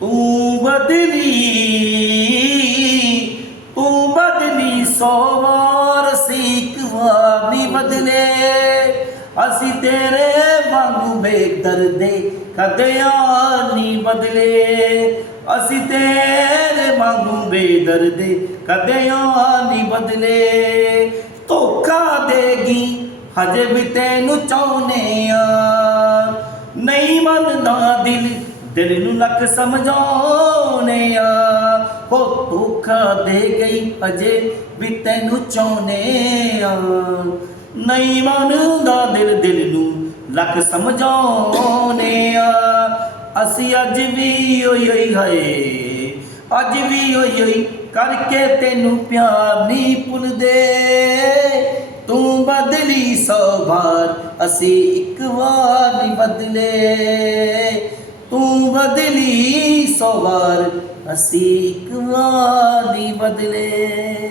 ਤੂੰ ਬਦਲੀ ਤੂੰ ਬਦਲੀ ਸੋ ਵਾਰ ਸੀਕ ਨਹੀਂ ਬਦਲੇ ਅਸੀਂ ਤੇਰੇ ਵਾਂਗੂ ਬੇਦਰਦੇ ਕਦਿਆਂ ਨਹੀਂ ਬਦਲੇ। ਅਸੀਂ ਤੇਰੇ ਵਾਂਗੂ ਬੇਦਰਦੇ ਕਦਿਆਂ ਨਹੀਂ ਬਦਲੇ। ਧੋਖਾ ਦੇਗੀ ਹਜੇ ਵੀ ਤੈਨੂੰ ਚਾਹੁੰਨੇ ਆ ਨਹੀਂ ਮੰਨਦਾ ਦਿਲ ਨੂੰ ਲੱਕ ਸਮਝਾਉਨੇ ਆ। ਹੋ ਧੋਖਾ ਦੇ ਗਈ ਅਜੇ ਵੀ ਤੈਨੂੰ ਚਾਹੁੰਨੇ ਆ। ਨਹੀਂ ਮੰਨਦਾ ਦਿਲ ਦਿਲ ਨੂੰ ਲੱਖ ਸਮਝਾਉਨੇ ਆ। ਅਸੀਂ ਅੱਜ ਵੀ ਓਏ ਓਏ ਹਾਏ, ਅੱਜ ਵੀ ਓਏ ਓਏ ਕਰਕੇ ਤੈਨੂੰ ਪਿਆਰ ਨਹੀਂ ਭੁੱਲਦੇ। ਤੂੰ ਬਦਲੀ ਸੌ ਵਾਰ ਅਸੀਂ ਇੱਕ ਵਾਰ ਨਹੀਂ ਬਦਲੇ। ਬਦਲੀ ਵਾਰ ਅਸੀਂ ਇੱਕ ਵਾਰ ਨਹੀਂ ਬਦਲੇ।